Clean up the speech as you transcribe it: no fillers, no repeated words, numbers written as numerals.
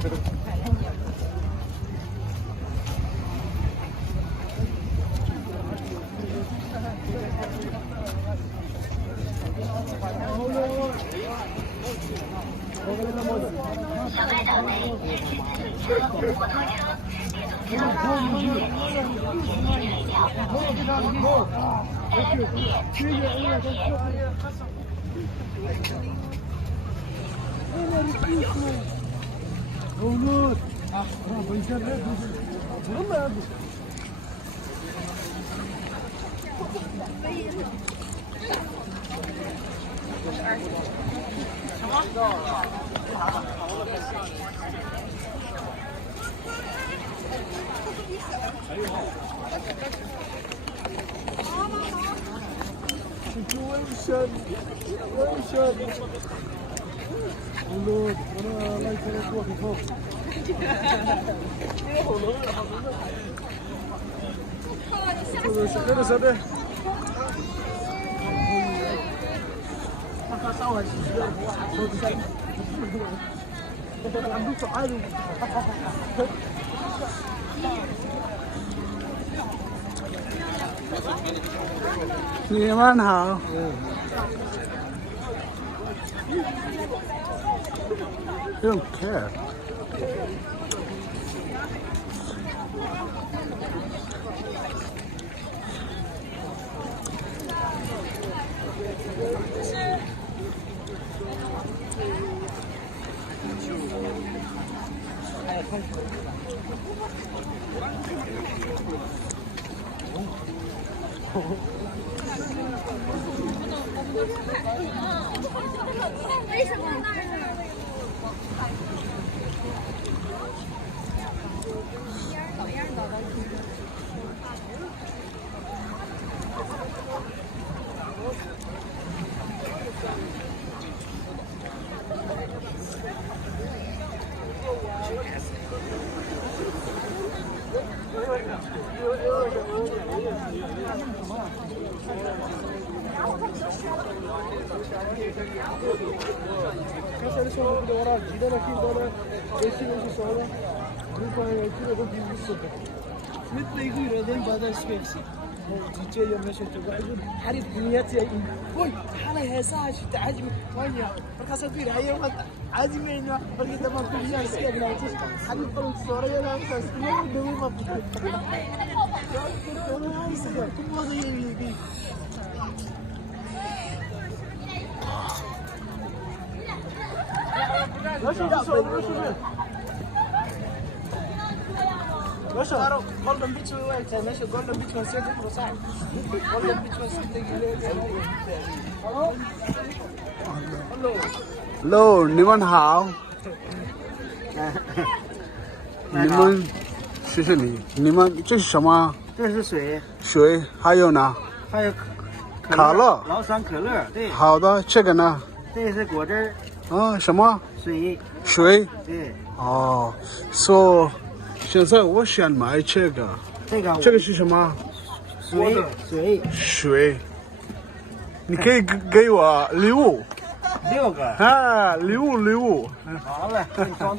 小白岛内前进最侧摩托车，别走高速公路前进一条前进路口，在路边停下车。你们好。You don't care. Golden Beach International Golden Beach Concert Rosan. Golden Beach Concert. Hello， 你们好。你们，谢谢你。你们这是什么？这是水，水，还有呢？还有可乐。崂山可乐，对。好的，这个呢？这是果汁。什么？水。水。对。哦，so 现在我想买这个。这个是什么？水。你可以给我礼物。6个。礼物。好嘞，给你装。